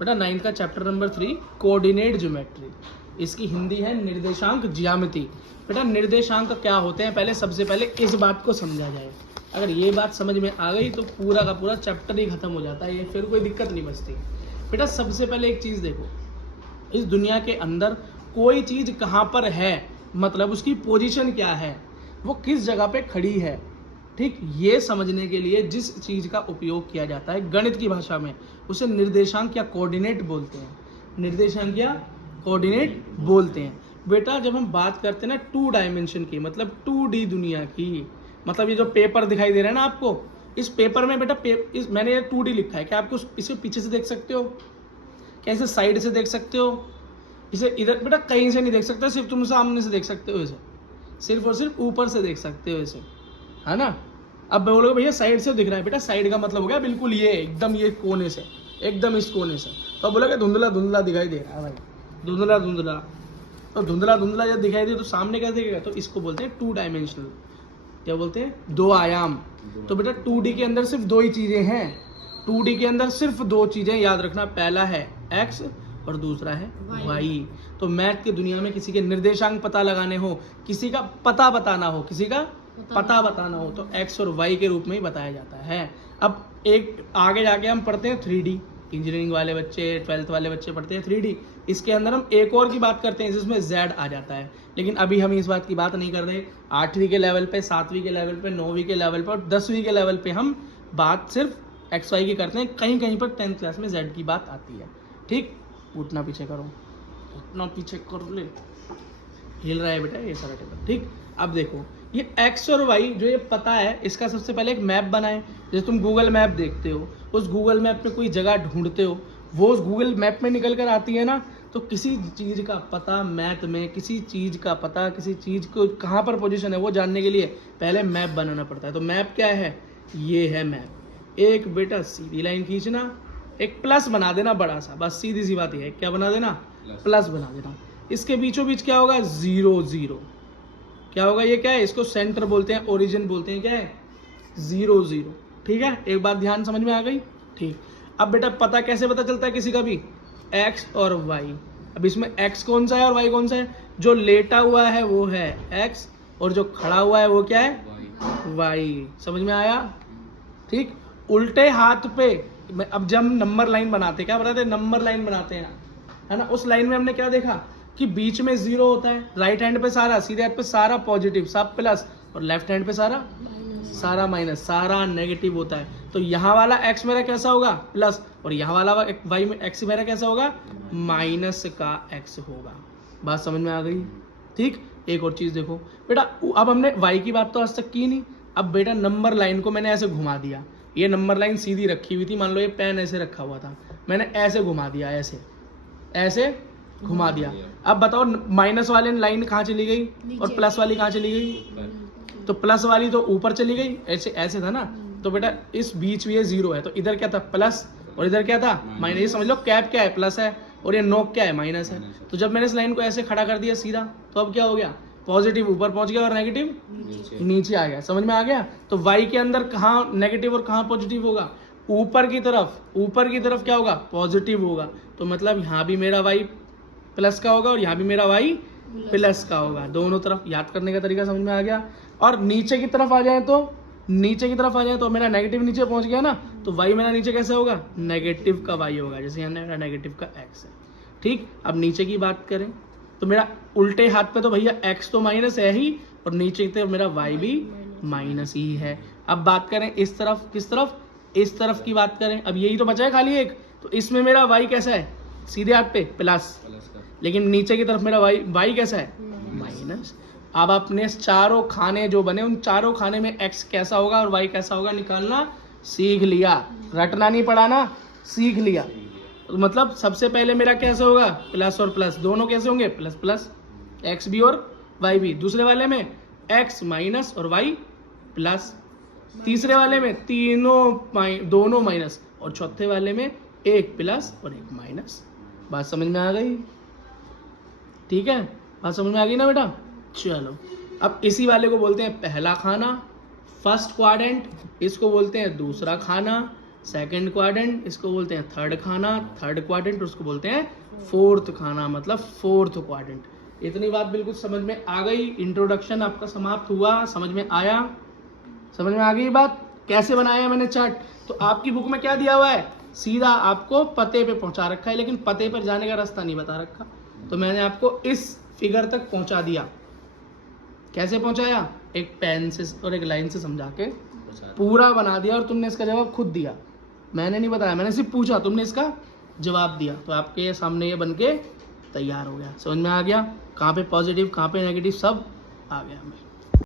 बेटा 9th का chapter number 3 coordinate geometry, इसकी हिंदी है निर्देशांक ज्यामिति। बेटा निर्देशांक क्या होते हैं, पहले सबसे पहले इस बात को समझा जाए। अगर ये बात समझ में आ गई तो पूरा का पूरा चैप्टर ही खत्म हो जाता है, ये फिर कोई दिक्कत नहीं बचती। बेटा सबसे पहले एक चीज़ देखो, इस दुनिया के अंदर कोई चीज़ कहाँ पर है, मतलब उसकी पोजीशन क्या है, वो किस जगह पे खड़ी है, ठीक, ये समझने के लिए जिस चीज़ का उपयोग किया जाता है गणित की भाषा में उसे निर्देशांक या कोऑर्डिनेट बोलते हैं। निर्देशांक या कोऑर्डिनेट बोलते हैं। बेटा जब हम बात करते हैं ना 2 डायमेंशन की, मतलब 2D दुनिया की, मतलब ये जो पेपर दिखाई दे रहा है ना आपको, इस पेपर में बेटा मैंने ये 2D लिखा है, क्या आपको इसे पीछे से देख सकते हो, क्या इसे साइड से देख सकते हो, इसे इधर बेटा कहीं से नहीं देख सकते, सिर्फ तुम सामने से देख सकते हो, इसे सिर्फ और सिर्फ ऊपर से देख सकते हो इसे, है ना। अब बोलोगे भैया साइड से दिख रहा है, बेटा साइड का मतलब हो गया बिल्कुल ये एकदम ये कोने से, एकदम इस कोने से। तो बोलोगे धुंधला धुंधला दिखाई दे रहा है भाई, धुंधला धुंधला, तो धुंधला धुंधला जब दिखाई दे तो सामने क्या दिखेगा, तो इसको बोलते हैं 2 डायमेंशनल, क्या बोलते हैं, 2 आयाम। तो बेटा 2D के अंदर सिर्फ 2 ही चीजें हैं, 2D के अंदर सिर्फ 2 चीजें याद रखना, पहला है x और दूसरा है y। तो मैथ की दुनिया में किसी के निर्देशांक पता लगाने हो, किसी का पता बताना हो, किसी का पता बताना हो तो x और y के रूप में ही बताया जाता है। अब एक आगे जाके हम पढ़ते हैं 3D, इंजीनियरिंग वाले बच्चे 12th वाले बच्चे पढ़ते हैं 3D, इसके अंदर हम एक और की बात करते हैं जिसमें z आ जाता है, लेकिन अभी हम इस बात की बात नहीं कर रहे। 8वीं के लेवल पे, 7वीं के लेवल पे, 9वीं के लेवल पे और 10वीं के लेवल पे हम बात सिर्फ एक्स वाई की करते हैं, कहीं कहीं पर 10th क्लास में z की बात आती है, ठीक। उठना पीछे करो, उठना पीछे कर ले, हिल रहा है बेटा ये सारा टेबल, ठीक। अब देखो ये x और y जो ये पता है, इसका सबसे पहले एक मैप बनाएं। जैसे तुम गूगल मैप देखते हो, उस गूगल मैप में कोई जगह ढूंढते हो, वो उस गूगल मैप में निकल कर आती है ना। तो किसी चीज़ का पता मैथ में, किसी चीज़ का पता, किसी चीज़ को कहाँ पर पोजीशन है वो जानने के लिए पहले मैप बनाना पड़ता है। तो मैप क्या है, ये है मैप। एक बेटा सीधी लाइन खींचना, एक प्लस बना देना बड़ा सा, बस सीधी सी बात है, क्या बना देना, प्लस बना देना। इसके बीचों बीच क्या होगा, 0 0, क्या होगा, ये क्या है, इसको सेंटर बोलते हैं, ओरिजिन बोलते हैं, क्या है, 0 0, ठीक है। एक बात ध्यान समझ में आ गई, ठीक। अब बेटा पता कैसे पता चलता है किसी का भी, x और y। अब इसमें x कौन सा है और y कौन सा है, जो लेटा हुआ है वो है x और जो खड़ा हुआ है वो क्या है, y। समझ में आया, ठीक। उल्टे हाथ पे अब जब हम नंबर लाइन बनाते, क्या बनाते हैं, नंबर लाइन बनाते हैं, है ना। उस लाइन में हमने क्या देखा कि बीच में 0 होता है, राइट हैंड पे सारा, सीधे हाथ पे सारा पॉजिटिव, सब प्लस, और लेफ्ट हैंड पे सारा माइनस, सारा नेगेटिव होता है। तो यहाँ वाला x मेरा कैसा होगा, प्लस, और यहाँ वाला y में x मेरा कैसा होगा, माइनस का x होगा। बात समझ में आ गई, ठीक। एक और चीज़ देखो बेटा, अब हमने y की बात तो आज तक की नहीं। अब बेटा नंबर लाइन को मैंने ऐसे घुमा दिया, ये नंबर लाइन सीधी रखी हुई थी, मान लो ये पेन ऐसे रखा हुआ था, मैंने ऐसे घुमा दिया, ऐसे घुमा दिया। अब बताओ माइनस वाली लाइन कहाँ चली गई और प्लस वाली कहाँ चली गई, तो प्लस वाली तो ऊपर चली गई, ऐसे था ना। तो बेटा इस बीच में ये 0 है, तो इधर क्या था, प्लस, और इधर क्या था, माइनस। ये समझ लो कैप क्या है, प्लस है, और ये नोक क्या है, माइनस है। तो जब मैंने इस लाइन को ऐसे खड़ा कर दिया सीधा, तो अब क्या हो गया, पॉजिटिव ऊपर पहुंच गया और नेगेटिव नीचे आ गया। समझ में आ गया। तो y के अंदर कहाँ नेगेटिव और कहाँ पॉजिटिव होगा, ऊपर की तरफ क्या होगा, पॉजिटिव होगा। तो मतलब यहाँ भी मेरा y प्लस का होगा और यहाँ भी मेरा y प्लस का होगा, दोनों तरफ। याद करने का तरीका समझ में आ गया। और नीचे की तरफ आ जाए तो मेरा नेगेटिव नीचे पहुंच गया ना, तो y मेरा नीचे कैसे होगा, नेगेटिव का y होगा, जैसे यहाँ मेरा नेगेटिव का x है, ठीक। अब नीचे की बात करें तो मेरा उल्टे हाथ पे तो भैया x तो माइनस है ही, और नीचे की तरफ मेरा y भी माइनस ही है। अब बात करें इस तरफ, किस तरफ, इस तरफ की बात करें, अब यही तो बचा है खाली एक, तो इसमें मेरा y कैसा है, सीधे हाथ पे प्लस, लेकिन नीचे की तरफ मेरा y कैसा है, माइनस। अब अपने चारों खाने जो बने, उन चारों खाने में x कैसा होगा और y कैसा होगा निकालना सीख लिया, रटना नहीं पड़ा ना, सीख लिया। मतलब सबसे पहले मेरा कैसे होगा, प्लस और प्लस दोनों कैसे होंगे, प्लस प्लस, x भी और y भी। दूसरे वाले में x माइनस और y प्लस, तीसरे वाले में दोनों माइनस, और चौथे वाले में एक प्लस और एक माइनस। बात समझ में आ गई, ठीक है, बात समझ में आ गई ना बेटा। चलो अब इसी वाले को बोलते हैं पहला खाना, फर्स्ट क्वाड्रेंट, इसको बोलते हैं दूसरा खाना, सेकंड क्वाड्रेंट इसको बोलते हैं थर्ड खाना, थर्ड क्वाड्रेंट उसको बोलते हैं फोर्थ खाना, मतलब फोर्थ क्वाड्रेंट। इतनी बात बिल्कुल समझ में आ गई। इंट्रोडक्शन आपका समाप्त हुआ, समझ में आया, समझ में आ गई बात कैसे बनाया मैंने चार्ट। तो आपकी बुक में क्या दिया हुआ है, सीधा आपको पते पे पहुंचा रखा है, लेकिन पते पर जाने का रास्ता नहीं बता रखा। तो मैंने आपको इस फिगर तक पहुंचा दिया। कैसे पहुंचाया, एक पेन से और एक लाइन से समझा के पूरा बना दिया, और तुमने इसका जवाब खुद दिया, मैंने नहीं बताया, मैंने सिर्फ पूछा, तुमने इसका जवाब दिया। तो आपके सामने ये बन के तैयार हो गया। समझ में आ गया कहाँ पे पॉजिटिव कहाँ पे नेगेटिव, सब आ गया हमें।